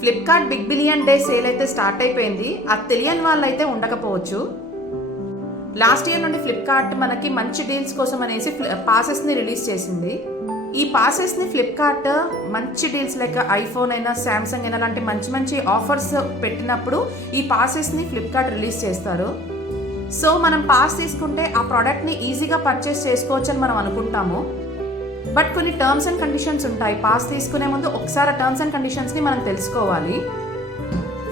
Flipkart big billion day sale అయితే start అయిపోయింది. అది తెలియని వాళ్ళు అయితే ఉండకపోవచ్చు. లాస్ట్ ఇయర్ నుండి ఫ్లిప్కార్ట్ మనకి మంచి డీల్స్ కోసం అనేసి పాసెస్ని రిలీజ్ చేసింది. ఈ పాసెస్ని ఫ్లిప్కార్ట్ మంచి డీల్స్ లైక్ ఐఫోన్ అయినా శాంసంగ్ అయినా లాంటి మంచి మంచి ఆఫర్స్ పెట్టినప్పుడు ఈ పాసెస్ని ఫ్లిప్కార్ట్ రిలీజ్ చేస్తారు. సో మనం పాస్ తీసుకుంటే ఆ ప్రోడక్ట్ని ఈజీగా పర్చేస్ చేసుకోవచ్చు అని మనం అనుకుంటాము. బట్ కొన్ని టర్మ్స్ అండ్ కండిషన్స్ ఉంటాయి. పాస్ తీసుకునే ముందు ఒకసారి టర్మ్స్ అండ్ కండిషన్స్ని మనం తెలుసుకోవాలి.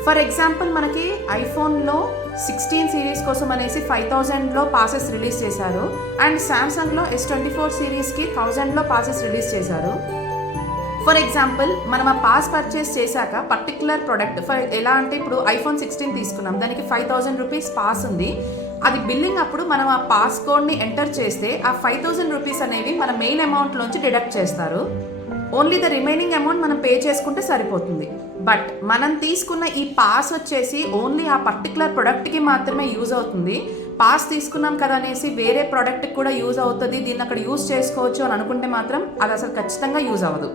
ఫర్ ఎగ్జాంపుల్ మనకి ఐఫోన్లో 16 సిరీస్ కోసం అనేసి 5000లో పాసెస్ రిలీజ్ చేశారు. అండ్ శాంసంగ్లో S24 సిరీస్కి 1000లో పాసెస్ రిలీజ్ చేశారు. ఫర్ ఎగ్జాంపుల్ మనం ఆ పాస్ పర్చేస్ చేశాక పర్టికులర్ ప్రోడక్ట్ ఎలా అంటే ఇప్పుడు ఐఫోన్ 16 తీసుకున్నాం, దానికి 5000 రూపీస్ పాస్ ఉంది. అది బిల్లింగ్ అప్పుడు మనం ఆ పాస్ కోడ్ని ఎంటర్ చేస్తే ఆ 5000 రూపీస్ అనేవి మన మెయిన్ అమౌంట్లోంచి డిడక్ట్ చేస్తారు. ఓన్లీ ద రిమైనింగ్ అమౌంట్ మనం పే చేసుకుంటే సరిపోతుంది. బట్ మనం తీసుకున్న ఈ పాస్ వచ్చేసి ఓన్లీ ఆ పర్టికులర్ ప్రొడక్ట్కి మాత్రమే యూజ్ అవుతుంది. పాస్ తీసుకున్నాం కదా అనేసి వేరే ప్రోడక్ట్కి కూడా యూజ్ అవుతుంది, దీన్ని అక్కడ యూజ్ చేసుకోవచ్చు అని అనుకుంటే మాత్రం అది అసలు ఖచ్చితంగా యూజ్ అవ్వదు.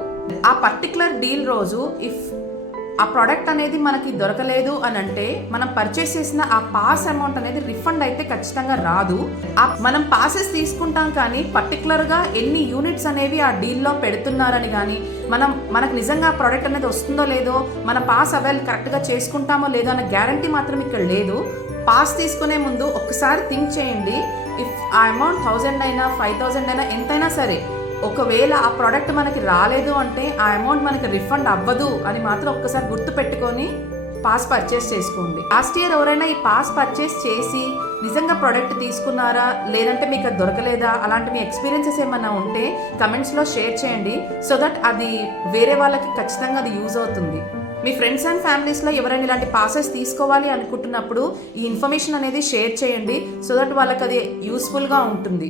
ఆ పర్టికులర్ డీల్ రోజు ఇఫ్ ఆ ప్రోడక్ట్ అనేది మనకి దొరకలేదు అని అంటే మనం పర్చేస్ చేసిన ఆ పాస్ అమౌంట్ అనేది రిఫండ్ అయితే ఖచ్చితంగా రాదు. మనం పాసెస్ తీసుకుంటాం కానీ పర్టికులర్గా ఎన్ని యూనిట్స్ అనేవి ఆ డీల్లో పెడుతున్నారని కానీ మనకు నిజంగా ఆ ప్రోడక్ట్ అనేది వస్తుందో లేదో, మన పాస్ అవైల్ కరెక్ట్గా చేసుకుంటామో లేదో అన్న గ్యారంటీ మాత్రం ఇక్కడ లేదు. పాస్ తీసుకునే ముందు ఒక్కసారి థింక్ చేయండి. ఇఫ్ ఆ అమౌంట్ 1000 అయినా 5000 అయినా ఎంతైనా సరే, ఒకవేళ ఆ ప్రోడక్ట్ మనకి రాలేదు అంటే ఆ అమౌంట్ మనకి రిఫండ్ అవ్వదు అని మాత్రం ఒక్కసారి గుర్తు పెట్టుకొని పాస్ పర్చేస్ చేసుకోండి. లాస్ట్ ఇయర్ ఎవరైనా ఈ పాస్ పర్చేస్ చేసి నిజంగా ప్రోడక్ట్ తీసుకున్నారా లేదంటే మీకు అది దొరకలేదా అలాంటి మీ ఎక్స్పీరియన్సెస్ ఏమైనా ఉంటే కమెంట్స్లో షేర్ చేయండి. సో దట్ అది వేరే వాళ్ళకి ఖచ్చితంగా అది యూజ్ అవుతుంది. మీ ఫ్రెండ్స్ అండ్ ఫ్యామిలీస్లో ఎవరైనా ఇలాంటి పాసెస్ తీసుకోవాలి అనుకుంటున్నప్పుడు ఈ ఇన్ఫర్మేషన్ అనేది షేర్ చేయండి. సో దట్ వాళ్ళకి అది యూస్ఫుల్గా ఉంటుంది.